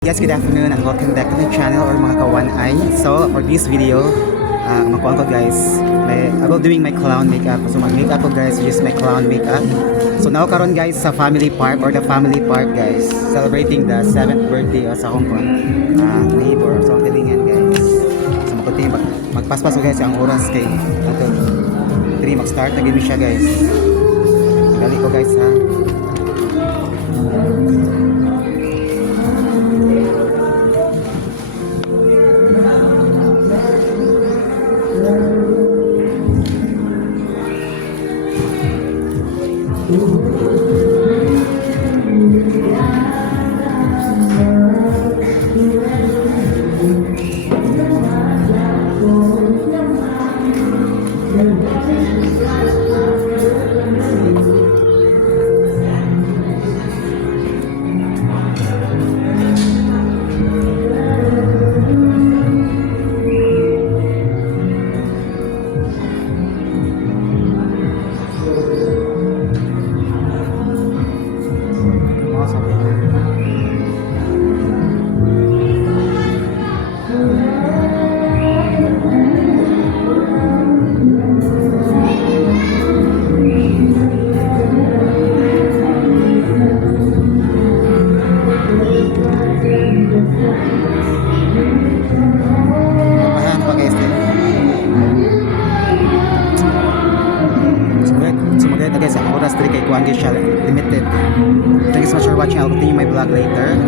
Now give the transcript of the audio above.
Yes, good afternoon and welcome back to my channel or mga kawan-ay. So, for this video, makuha ko guys, I will doing my clown makeup. So, mag-makeup ko guys, use my clown makeup. So, now karon guys sa family park or the family park guys, celebrating the 7th birthday sa akong neighbor. So, ang tilingan guys. So, makuti, magpaspas ko guys ang oras kay ato 3 mag-start na gini siya guys. Gali ko guys ha. Guys, ang oras 3 kay kuhan siya limited. Thank you so much for watching. I'll continue my vlog later.